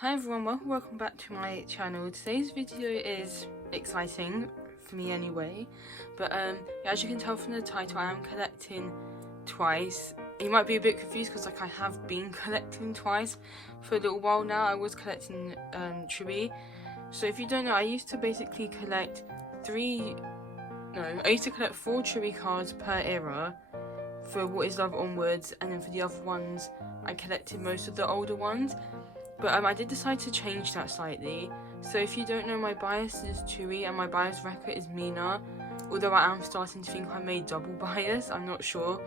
Hi everyone, welcome back to my channel. Today's video is exciting, for me anyway, but as you can tell from the title, I am collecting twice. You might be a bit confused because I have been collecting twice for a little while now. I was collecting tzuyu. So if you don't know, I used to basically collect four tzuyu cards per era for What Is Love onwards, and then for the other ones I collected most of the older ones. But I did decide to change that slightly. So if you don't know, my bias is tzuyu and my bias record is mina. Although I am starting to think I made double bias, I'm not sure.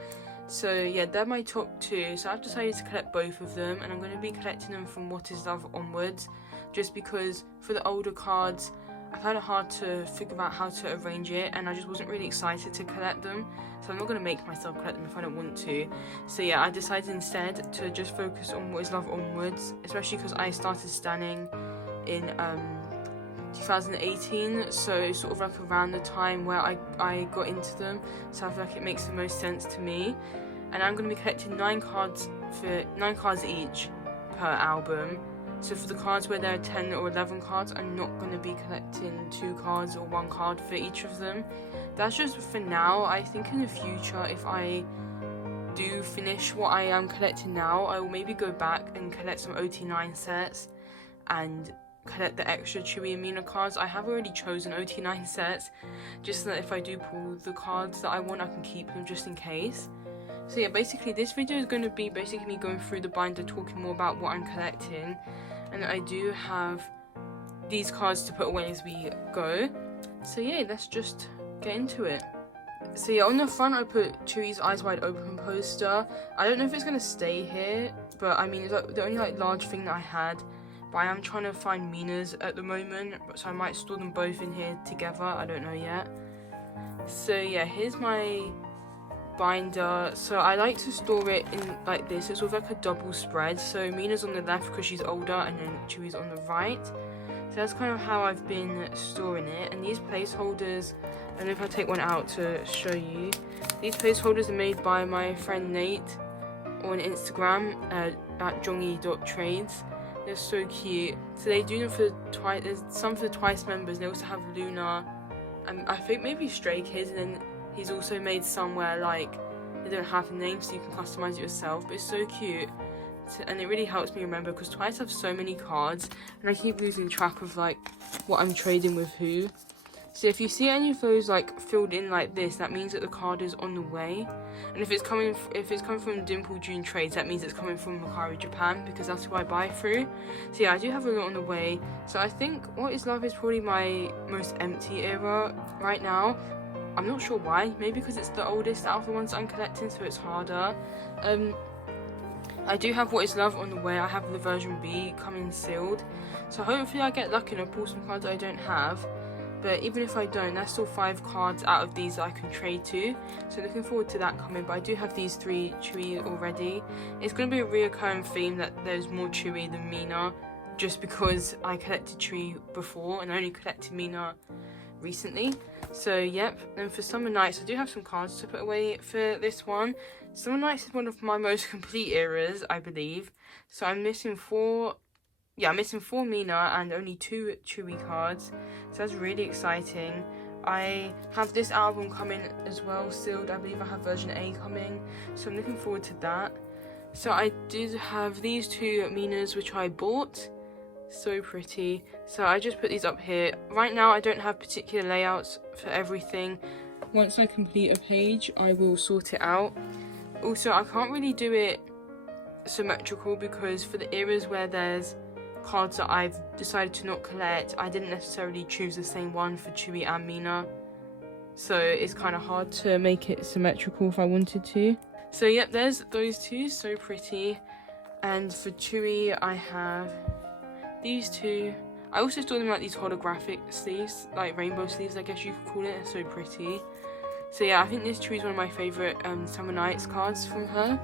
So yeah, they're my top two. So I've decided to collect both of them, and I'm going to be collecting them from What Is Love onwards. Just because for the older cards, I found it hard to figure out how to arrange it, and I just wasn't really excited to collect them. So I'm not going to make myself collect them if I don't want to. So yeah, I decided instead to just focus on What Is Love onwards, especially because I started standing in 2018, so sort of like around the time where I got into them. So I feel like it makes the most sense to me. And I'm going to be collecting 9 cards each per album. So for the cards where there are 10 or 11 cards, I'm not going to be collecting 2 cards or 1 card for each of them. That's just for now. I think in the future, if I do finish what I am collecting now, I will maybe go back and collect some OT9 sets and collect the extra tzuyu and mina cards. I have already chosen OT9 sets, just so that if I do pull the cards that I want, I can keep them just in case. So yeah, basically this video is going to be me going through the binder, talking more about what I'm collecting. And I do have these cards to put away as we go. So yeah, let's just get into it. So yeah, on the front I put Chuyu's Eyes Wide Open poster. I don't know if it's going to stay here, but I mean it's like the only large thing that I had. But I am trying to find minas at the moment, so I might store them both in here together. I don't know yet. So yeah, here's my binder. So I like to store it in like this. It's sort of like a double spread. So Mina's on the left because she's older, and then Chuyu's on the right. So that's kind of how I've been storing it. And these placeholders, I don't know if I take one out to show you. These placeholders are made by my friend Nate on Instagram at jongi.trades. They're so cute. So they do them for twice. There's some for the Twice members. They also have Luna, and I think maybe Stray Kids. And then he's also made some where like they don't have a name, so you can customize it yourself. But it's so cute, and it really helps me remember because Twice have so many cards, and I keep losing track of like what I'm trading with who. So if you see any of those like filled in like this, that means that the card is on the way. And if it's coming from Dimple June Trades, that means it's coming from Hikari Japan, because that's who I buy through. So yeah, I do have a lot on the way. So I think What Is Love is probably my most empty era right now. I'm not sure why. Maybe because it's the oldest out of the ones I'm collecting, so it's harder. I do have What Is Love on the way. I have the version B coming sealed. So hopefully I get lucky and I pull some cards I don't have. But even if I don't, there's still 5 cards out of these that I can trade to. So looking forward to that coming. But I do have these 3 tzuyu already. It's going to be a reoccurring theme that there's more tzuyu than mina, just because I collected tzuyu before and I only collected mina recently. So yep, and for Summer Nights I do have some cards to put away for this one. Summer Nights is one of my most complete eras, I believe. So I'm missing 4 mina and only 2 tzuyu cards. So that's really exciting. I have this album coming as well sealed. I believe I have version A coming, so I'm looking forward to that. So I did have these 2 minas which I bought. So pretty. So I just put these up here. Right now I don't have particular layouts for everything. Once I complete a page, I will sort it out. Also, I can't really do it symmetrical because for the eras where there's cards that I've decided to not collect, I didn't necessarily choose the same one for tzuyu and mina. So it's kind of hard to make it symmetrical if I wanted to. So yep, there's those 2, so pretty. And for tzuyu I have these 2. I also store them like these holographic sleeves, like rainbow sleeves I guess you could call it. They're so pretty. So yeah, I think this tzuyu is one of my favourite Summer Nights cards from her.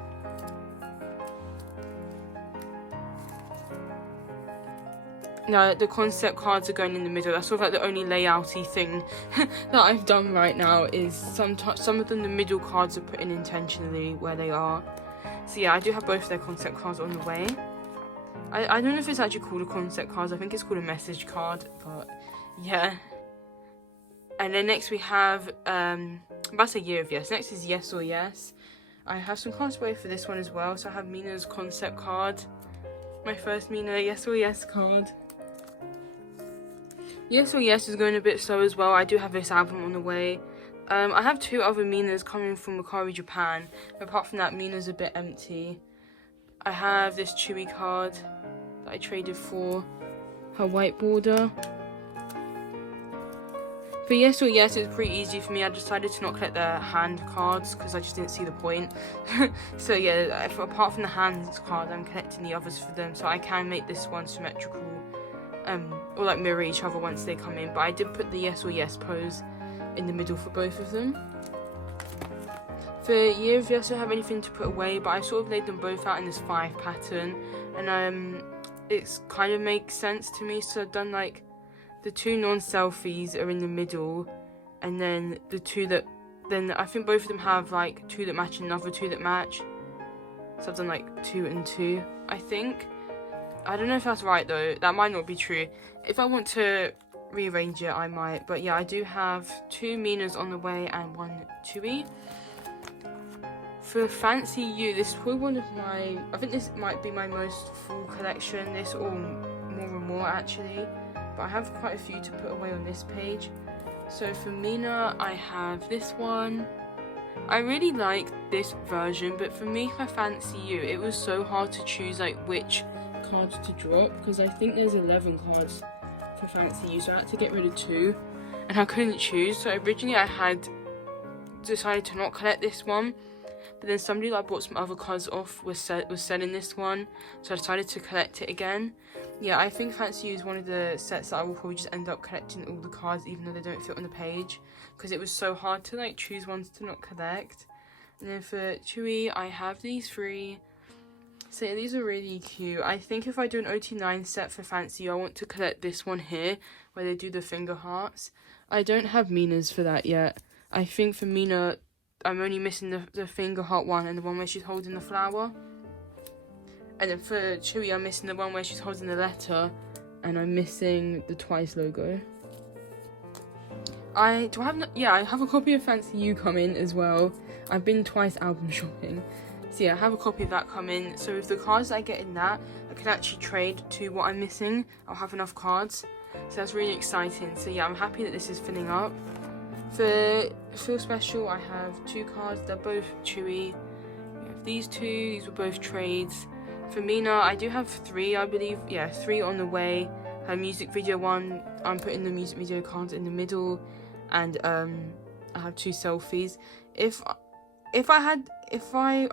No, the concept cards are going in the middle. That's sort of like the only layouty thing that I've done right now, is some of them the middle cards are put in intentionally where they are. So yeah, I do have both their concept cards on the way. I don't know if it's actually called a concept card. I think it's called a message card, but yeah. And then next we have, I'm about to say Year of Yes. Next is Yes or Yes. I have some cards away for this one as well. So I have Mina's concept card. My first Mina Yes or Yes card. Yes or Yes is going a bit slow as well. I do have this album on the way. I have 2 other Minas coming from Photocard, Japan. Apart from that, Mina's a bit empty. I have this Chewy card that I traded for her white border. For Yes or Yes, it's pretty easy for me. I decided to not collect the hand cards because I just didn't see the point. So yeah, apart from the hands card, I'm collecting the others for them, so I can make this one symmetrical, or like mirror each other once they come in. But I did put the Yes or Yes pose in the middle for both of them. For Year of Yes, I don't have anything to put away, but I sort of laid them both out in this 5 pattern, and it's kind of makes sense to me. So I've done like the 2 non-selfies are in the middle, and then the 2 that, then I think both of them have like 2 that match and another 2 that match. So I've done like 2 and 2, I think. I don't know if that's right though, that might not be true. If I want to rearrange it, I might, but yeah, I do have 2 Minas on the way and 1 Tzuyu. For Fancy You, this is probably one of my, I think this might be my most full collection, this or more and more actually. But I have quite a few to put away on this page. So for Mina, I have this one. I really like this version, but for me, for Fancy You, it was so hard to choose like which cards to drop, because I think there's 11 cards for Fancy You, so I had to get rid of 2, and I couldn't choose. So originally I had decided to not collect this one, but then somebody that I bought some other cards off was selling this one, so I decided to collect it again. Yeah, I think Fancy You is one of the sets that I will probably just end up collecting all the cards, even though they don't fit on the page, because it was so hard to like choose ones to not collect. And then for Chewy, I have these 3. So yeah, these are really cute. I think if I do an OT9 set for Fancy You, I want to collect this one here, where they do the finger hearts. I don't have Mina's for that yet. I think for Mina, I'm only missing the finger heart one and the one where she's holding the flower. And then for Chewy, I'm missing the one where she's holding the letter, and I'm missing the Twice logo. I have a copy of Fancy You coming as well. I've been Twice album shopping. So yeah, I have a copy of that coming. So with the cards that I get in that, I can actually trade to what I'm missing. I'll have enough cards. So that's really exciting. So yeah, I'm happy that this is filling up. For Feel Special, I have 2 cards. They're both Chewy. We have these 2. These were both trades. For Mina, I do have 3, I believe. Yeah, 3 on the way. Her music video one, I'm putting the music video cards in the middle, and I have 2 selfies. I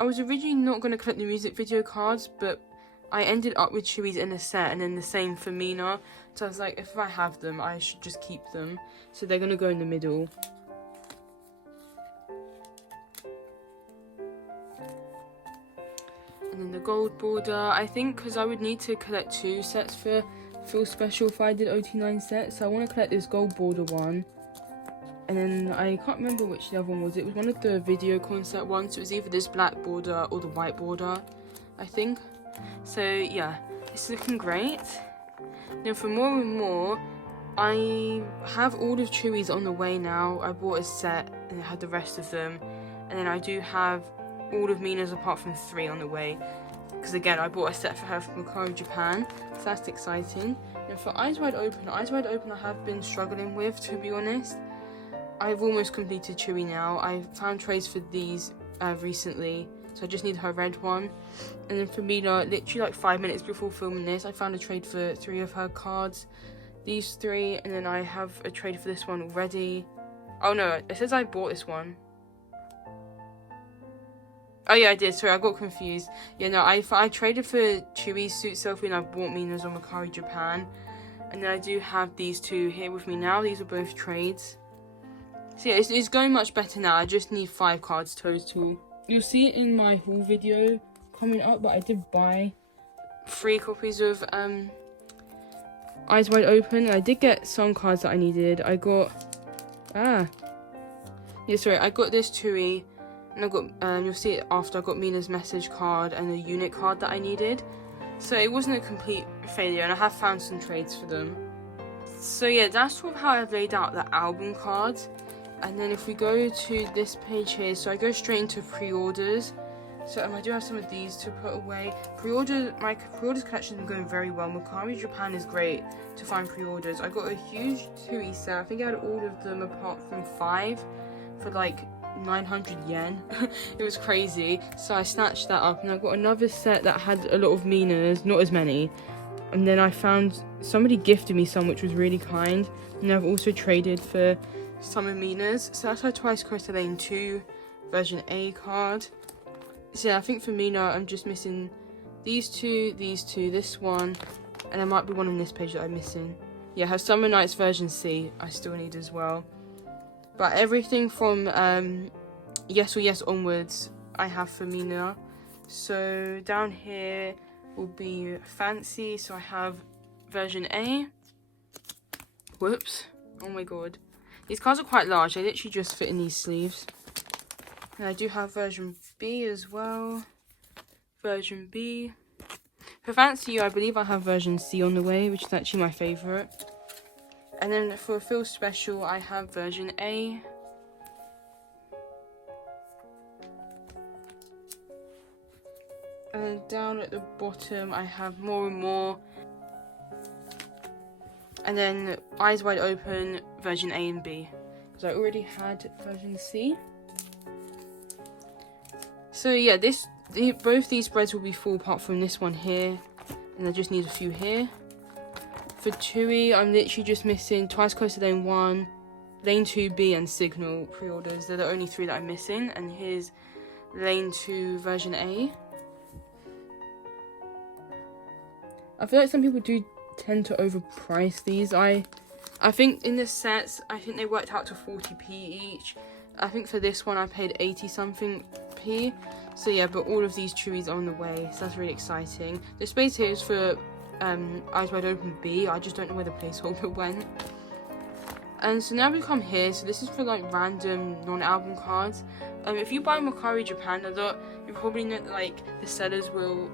was originally not going to collect the music video cards, but I ended up with Chewy's in a set, and then the same for Mina. So I was like, if I have them, I should just keep them. So they're going to go in the middle. And then the gold border, I think because I would need to collect 2 sets for Feel Special if I did OT9 sets. So I want to collect this gold border one. And then I can't remember which the other one was. It was one of the video concept ones. So it was either this black border or the white border, I think. So yeah, it's looking great. Then for more and more, I have all of Chewy's on the way now. I bought a set and I had the rest of them. And then I do have all of Mina's apart from 3 on the way, because again I bought a set for her from Photocard, Japan, so that's exciting. And for Eyes Wide Open I have been struggling with, to be honest. I've almost completed Chewy now. I found trades for these recently, so I just need her red one. And then for Mina, literally like 5 minutes before filming this, I found a trade for 3 of her cards, these 3, and then I have a trade for this one already. Oh no, it says I bought this one. Oh yeah, I did. Sorry, I got confused. Yeah, no, I traded for Chewy's suit selfie, and I bought Mina's on Photocard, Japan. And then I do have these 2 here with me now. These are both trades. So yeah, it's going much better now. I just need 5 cards total. You'll see it in my haul video coming up, but I did buy 3 copies of Eyes Wide Open. I did get some cards that I needed. I got I got this Tzuyu. And I got, you'll see it after, I got Mina's message card and a unit card that I needed. So it wasn't a complete failure, and I have found some trades for them. So yeah, that's sort of how I've laid out the album cards. And then if we go to this page here, so I go straight into pre-orders. So I do have some of these to put away. My pre-orders collection is going very well. Mercari Japan is great to find pre-orders. I got a huge tzuyu set. I think I had all of them apart from 5 for like 900 yen. It was crazy. So I snatched that up, and I got another set that had a lot of minas, not as many. And then I found somebody gifted me some, which was really kind. And I've also traded for some of Mina's. So that's our Twice Coaster Lane 2 version A card. So yeah, I think for Mina, I'm just missing these two, this one, and there might be one on this page that I'm missing. Yeah, her Summer Nights version C, I still need as well. But everything from Yes or Yes onwards, I have for Mina. So down here will be Fancy, so I have version A. Whoops, oh my god. These cards are quite large, they literally just fit in these sleeves. And I do have version B as well. Version B. For Fancy You, I believe I have version C on the way, which is actually my favourite. And then for Feel Special, I have version A. And then down at the bottom, I have More and More. And then Eyes Wide Open, version A and B. Because I already had version C. So yeah, both these spreads will be full apart from this one here, and I just need a few here. For tzuyu, I'm literally just missing Twice Coaster Lane 1, Lane 2B and Signal pre-orders. They're the only 3 that I'm missing, and here's Lane 2 version A. I feel like some people do tend to overprice these. I think in the sets, I think they worked out to 40p each. I think for this one I paid 80 something p. So yeah, but all of these tzuyu are on the way, so that's really exciting. The space here is for Eyes Wide Open B. I just don't know where the placeholder went. And so now we come here. So this is for like random non-album cards. If you buy Mercari Japan a lot, you probably know that like the sellers will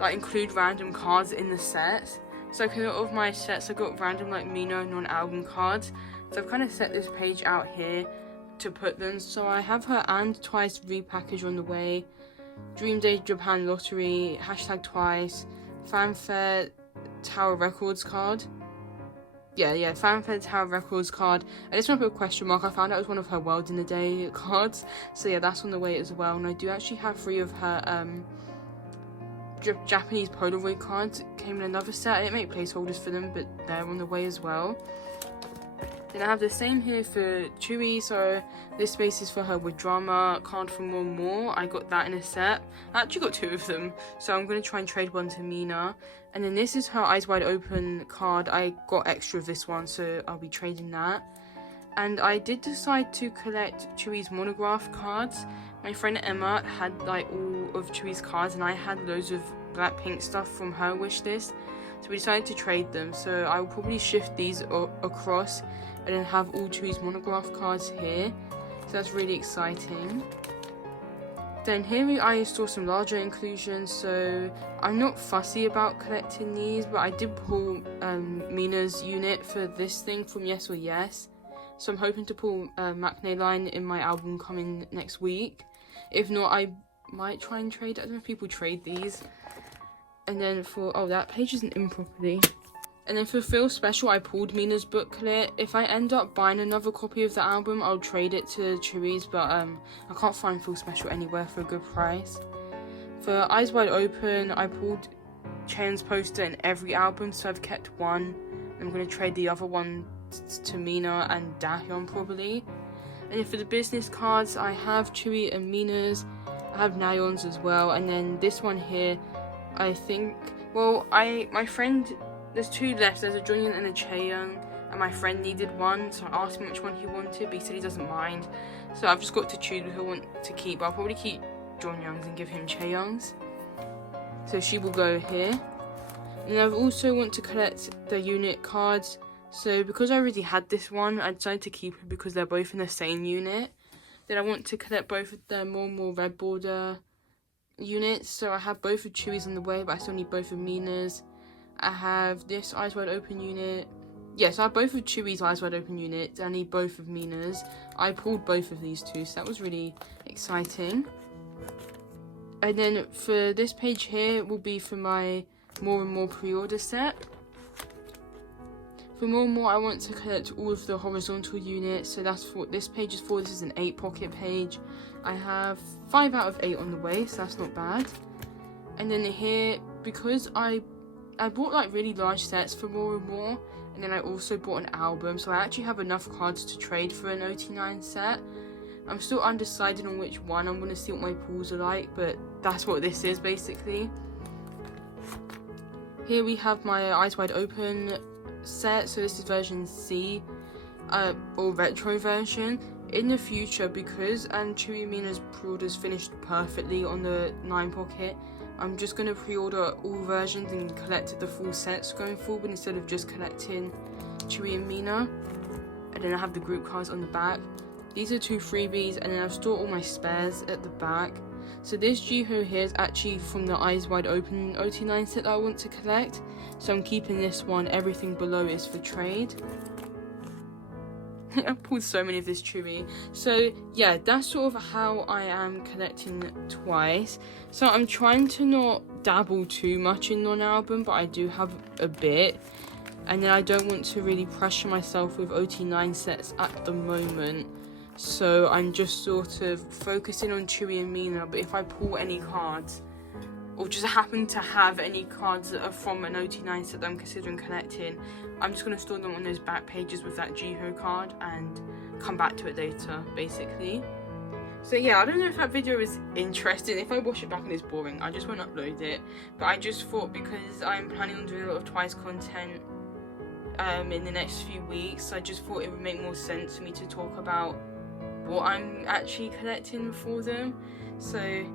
like include random cards in the sets. So like a lot of my sets, I got random like Mina non-album cards. So I've kind of set this page out here to put them. So I have her and Twice repackage on the way, Dream Day Japan Lottery, hashtag Twice, Fanfare Tower Records card. Yeah, Fanfare Tower Records card. I just want to put a question mark. I found out it was one of her World in a Day cards. So yeah, that's on the way as well. And I do actually have 3 of her Japanese Polaroid cards. Came in another set. I didn't make placeholders for them, but they're on the way as well. Then I have the same here for tzuyu, so this space is for her with drama card from More and More. I got that in a set. I actually got 2 of them, so I'm going to try and trade one to Mina. And then this is her Eyes Wide Open card. I got extra of this one, so I'll be trading that. And I did decide to collect Tsuyu's monograph cards. My friend Emma had like all of Tsuyu's cards, and I had loads of Blackpink stuff from her wishlist. So we decided to trade them. So I will probably shift these across and then have all Tsuyu's monograph cards here. So that's really exciting. Then here I saw some larger inclusions, so I'm not fussy about collecting these, but I did pull Mina's unit for this thing from Yes or Yes. So I'm hoping to pull Maknae line in my album coming next week. If not, I might try and trade. I don't know if people trade these. And then for, oh, that page isn't in properly. And then for Feel Special, I pulled Mina's booklet. If I end up buying another copy of the album, I'll trade it to Tsuyu's, but I can't find Feel Special anywhere for a good price. For Eyes Wide Open, I pulled Chaeyoung's poster in every album, so I've kept one. I'm going to trade the other one to Mina and Dahyun probably. And then for the business cards, I have Tzuyu and Mina's. I have Nayeon's as well. And then this one here, I think, well, my friend, there's 2 left. There's a Jonghyun and a Chaeyoung, and my friend needed one, so I asked him which one he wanted, but he said he doesn't mind. So I've just got to choose who I want to keep. I'll probably keep Jonghyun's and give him Chaeyoung's. So she will go here. And I also want to collect the unit cards. So because I already had this one, I decided to keep it because they're both in the same unit. Then I want to collect both of the More and More red border units. So I have both of Chewy's on the way, but I still need both of Mina's. I have this Eyes Wide Open unit. Yes, I have both of Chewy's Eyes Wide Open units. I need both of Mina's. I pulled both of these two, so that was really exciting. And then for this page here will be for my More and More pre-order set. For More and More, I want to collect all of the horizontal units, so that's what this page is for. This is an 8 pocket page. I have 5 out of 8 on the way, so that's not bad. And then here, because I bought like really large sets for More and More, and then I also bought an album, so I actually have enough cards to trade for an OT9 set. I'm still undecided on which one. I'm going to see what my pulls are like, but that's what this is basically. Here we have my Eyes Wide Open set, so this is version C, or retro version. In the future, because Chewy and Mina's pre-orders finished perfectly on the 9 pocket, I'm just going to pre-order all versions and collect the full sets going forward instead of just collecting Chewy and Mina. And then I have the group cards on the back. These are 2 freebies, and then I've stored all my spares at the back. So this Jiho here is actually from the Eyes Wide Open OT9 set that I want to collect. So I'm keeping this one. Everything below is for trade. I've pulled so many of this Chewy. So yeah, that's sort of how I am collecting twice. So I'm trying to not dabble too much in non-album, but I do have a bit. And then I don't want to really pressure myself with OT9 sets at the moment. So I'm just sort of focusing on Chewy and Mina, but if I pull any cards, or just happen to have any cards that are from an OT9 set that I'm considering collecting, I'm just going to store them on those back pages with that Jiho card and come back to it later, basically. So yeah, I don't know if that video is interesting. If I watch it back and it's boring, I just won't upload it. But I just thought, because I'm planning on doing a lot of Twice content in the next few weeks, I just thought it would make more sense for me to talk about what I'm actually collecting for them. So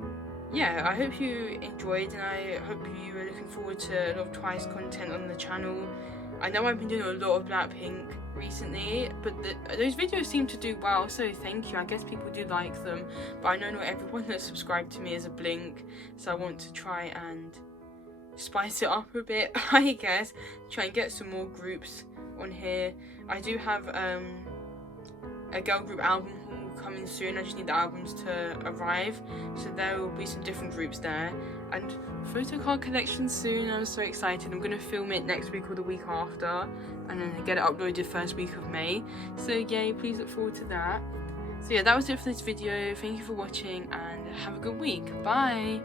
yeah, I hope you enjoyed, and I hope you are looking forward to a lot of Twice content on the channel. I know I've been doing a lot of Blackpink recently, but those videos seem to do well, so thank you. I guess people do like them, but I know not everyone that's subscribed to me is a Blink, so I want to try and spice it up a bit, I guess. Try and get some more groups on here. I do have a girl group album haul coming soon. I just need the albums to arrive, so there will be some different groups there, and photocard collection soon. I'm so excited. I'm going to film it next week or the week after, and then get it uploaded first week of May, so yay, please look forward to that. So yeah, that was it for this video. Thank you for watching, and have a good week. Bye.